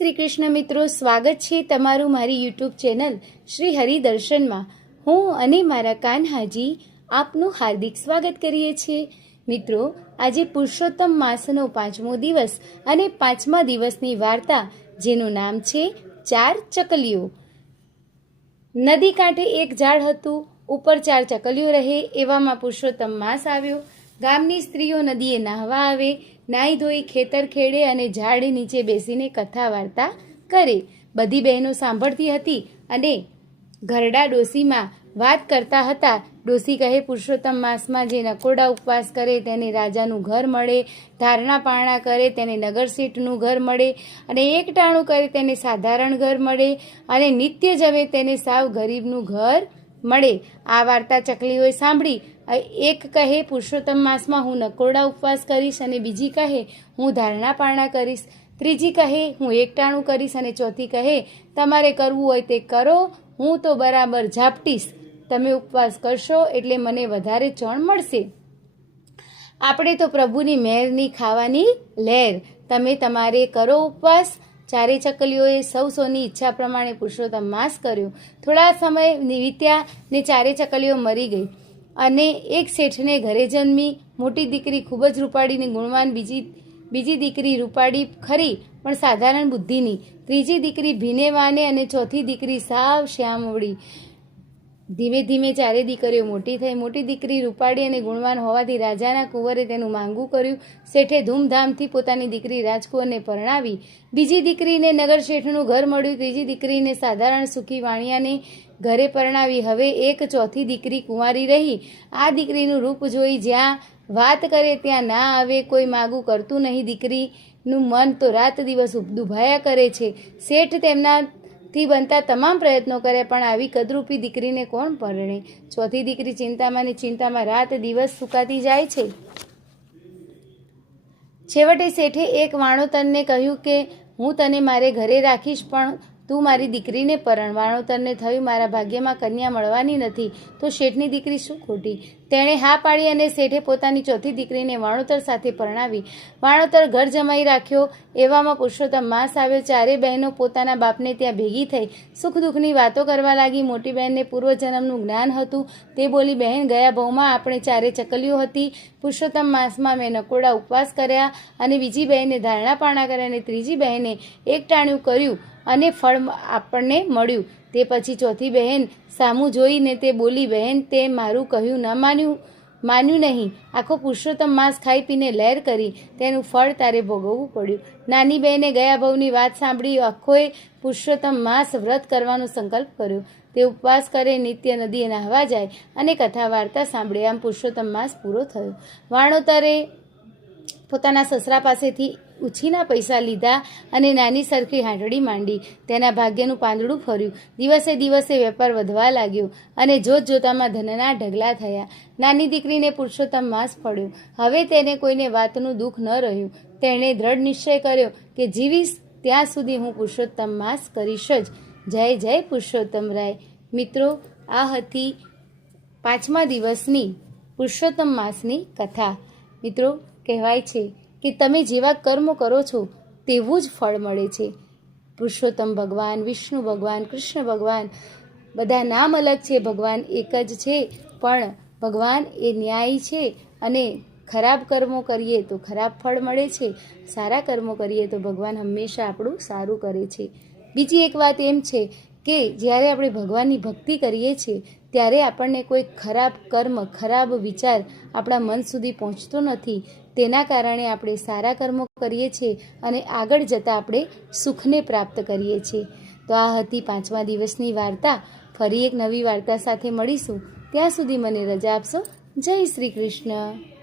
શ્રી કૃષ્ણ મિત્રો, સ્વાગત છે તમારું મારી યુટ્યુબ ચેનલ શ્રી હરિદર્શનમાં. હું અને મારા કાન્હાજી આપનું હાર્દિક સ્વાગત કરીએ છીએ. મિત્રો, આજે પુરુષોત્તમ માસનો 5મો દિવસ અને 5મા દિવસની વાર્તા, જેનું નામ છે 4 ચકલીઓ. નદી કાંઠે એક ઝાડ હતું, ઉપર 4 ચકલીઓ રહે. એવામાં પુરુષોત્તમ માસ આવ્યો. ગામની સ્ત્રીઓ નદીએ નાહવા આવે, નાહી ધોઈ ખેતર ખેડે અને ઝાડ નીચે બેસીને કથા વાર્તા કરે. બધી બહેનો સાંભળતી હતી અને ઘરડા ડોસીમાં વાત કરતા હતા. ડોસી કહે, પુરુષોત્તમ માસમાં જે નકોડા ઉપવાસ કરે તેને રાજાનું ઘર મળે, ધારણા પારણા કરે તેને નગરશેઠનું ઘર મળે, અને એકટાણું કરે તેને સાધારણ ઘર મળે, અને નિત્ય જવે તેને સાવ ગરીબનું ઘર મળે. આ વાર્તા ચકલીઓએ સાંભળી. એક કહે, પુરુષોત્તમ માસમાં હું નકોરડા ઉપવાસ કરીશ, અને બીજી કહે, હું ધારણા પારણા કરીશ, ત્રીજી કહે, હું એકટાણું કરીશ, અને ચોથી કહે, તમારે કરવું હોય તે કરો, હું તો બરાબર ઝાપટીશ. તમે ઉપવાસ કરશો એટલે મને વધારે ચણ મળશે. આપણે તો પ્રભુની મહેરની ખાવાની લહેર. તમે તમારે કરો ઉપવાસ. 4 ચકલીઓએ સૌની ઈચ્છા પ્રમાણે પુરુષોત્તમ માસ કર્યો. થોડા સમય વીત્યા ને 4 ચકલીઓ મરી ગઈ. અને એક શેઠને ઘરે જન્મી. મોટી દીકરી ખૂબ જ રૂપાળીને ગુણવાન, બીજી દીકરી રૂપાળી ખરી પણ સાધારણ બુદ્ધિની, ત્રીજી દીકરી ભીનેવાને, અને ચોથી દીકરી સાવ શ્યામવળી. ધીમે ધીમે 4 દીકરીઓ મોટી થઈ. મોટી દીકરી રૂપાળી અને ગુણવાન હોવાથી રાજાના કુંવરે તેનું માંગું કર્યું. શેઠે ધૂમધામથી પોતાની દીકરી રાજકુંવરને પરણાવી. બીજી દીકરીને નગર શેઠનું ઘર મળ્યું. ત્રીજી દીકરીને સાધારણ સુખી વાણિયાને ઘરે પરણાવી. હવે એક ચોથી દીકરી કુંવારી રહી. આ દીકરીનું રૂપ જોઈ જ્યાં વાત કરે ત્યાં ના આવે. કોઈ માગું કરતું નહીં. દીકરીનું મન તો રાત દિવસ દુભાયા કરે છે. શેઠ તેમનાથી બનતા તમામ પ્રયત્નો કરે, પણ આવી કદરૂપી દીકરીને કોણ પરણે? ચોથી દીકરી ચિંતામાં ને ચિંતામાં રાત દિવસ સુકાતી જાય છે. છેવટે શેઠે એક વાણોતરને કહ્યું કે હું તને મારે ઘરે રાખીશ, પણ તું મારી દીકરીને પરણ. વાણોતરને થયું, મારા ભાગ્યમાં કન્યા મળવાની નથી તો શેઠની દીકરી શું ખોટી? તેણે હા પાડી અને શેઠે પોતાની ચોથી દીકરીને વાણોતર સાથે પરણાવી. વાણોતર ઘર જમાઈ રાખ્યો. એવામાં પુરુષોત્તમ માસ આવ્યો. 4 બહેનો પોતાના બાપને ત્યાં ભેગી થઈ સુખ દુઃખની વાતો કરવા લાગી. મોટી બહેનને પૂર્વજન્મનું જ્ઞાન હતું. તે બોલી, બહેન, ગયા ભવમાં આપણે 4 ચકલીઓ હતી. પુરુષોત્તમ માસમાં મેં નકોડા ઉપવાસ કર્યા, અને બીજી બહેને ધારણા પારણા કર્યા, અને ત્રીજી બહેને એકટાણું કર્યું અને ફળ આપણને મળ્યું. તે પછી ચોથી બહેન સામું જોઈને તે બોલી, બહેન, તે મારું કહ્યું ન માન્યું નહીં. આખો પુરુષોત્તમ માસ ખાઈ પીને લહેર કરી. તેનું ફળ તારે ભોગવવું પડ્યું. નાની બહેને ગયા ભવની વાત સાંભળી. આખોએ પુરુષોત્તમ માસ વ્રત કરવાનો સંકલ્પ કર્યો. તે ઉપવાસ કરે, નિત્ય નદીએ નાહવા જાય અને કથા વાર્તા સાંભળે. આમ પુરુષોત્તમ માસ પૂરો થયો. વાણોતરે પોતાના સસરા પાસેથી ઉછીના પૈસા લીધા અને નાની સરખી હાંડળી માંડી. તેના ભાગ્યનું પાંદડું ફર્યું. દિવસે દિવસે વેપાર વધવા લાગ્યો અને જોત જોતામાં ધનના ઢગલા થયા. નાની દીકરીને પુરુષોત્તમ માસ પડ્યો. હવે તેને કોઈને વાતનું દુઃખ ન રહ્યું. તેણે દ્રઢ નિશ્ચય કર્યો કે જીવીશ ત્યાં સુધી હું પુરુષોત્તમ માસ કરીશ જ. જય જય પુરુષોત્તમ રાય. મિત્રો, આ હતી 5મા દિવસની પુરુષોત્તમ માસની કથા. મિત્રો, કહેવાય છે કે તમે જેવા કર્મો કરો છો તેવું જ ફળ મળે છે. પુરુષોત્તમ ભગવાન, વિષ્ણુ ભગવાન, કૃષ્ણ ભગવાન, બધા નામ અલગ છે, ભગવાન એક જ છે, પણ ભગવાન એ ન્યાયી છે. અને ખરાબ કર્મો કરીએ તો ખરાબ ફળ મળે છે, સારા કર્મો કરીએ તો ભગવાન હંમેશા આપણું સારું કરે છે. બીજી એક વાત એમ છે કે જ્યારે આપણે ભગવાનની ભક્તિ કરીએ છીએ ત્યારે આપણને કોઈ ખરાબ કર્મ, ખરાબ વિચાર આપણા મન સુધી પહોંચતો નથી. તેના કારણે આપણે સારા કર્મો કરીએ છીએ અને આગળ જતાં આપણે સુખને પ્રાપ્ત કરીએ છીએ. તો આ હતી 5મા દિવસની વાર્તા. ફરી એક નવી વાર્તા સાથે મળીશું. ત્યાં સુધી મને રજા આપશો. જય શ્રી કૃષ્ણ.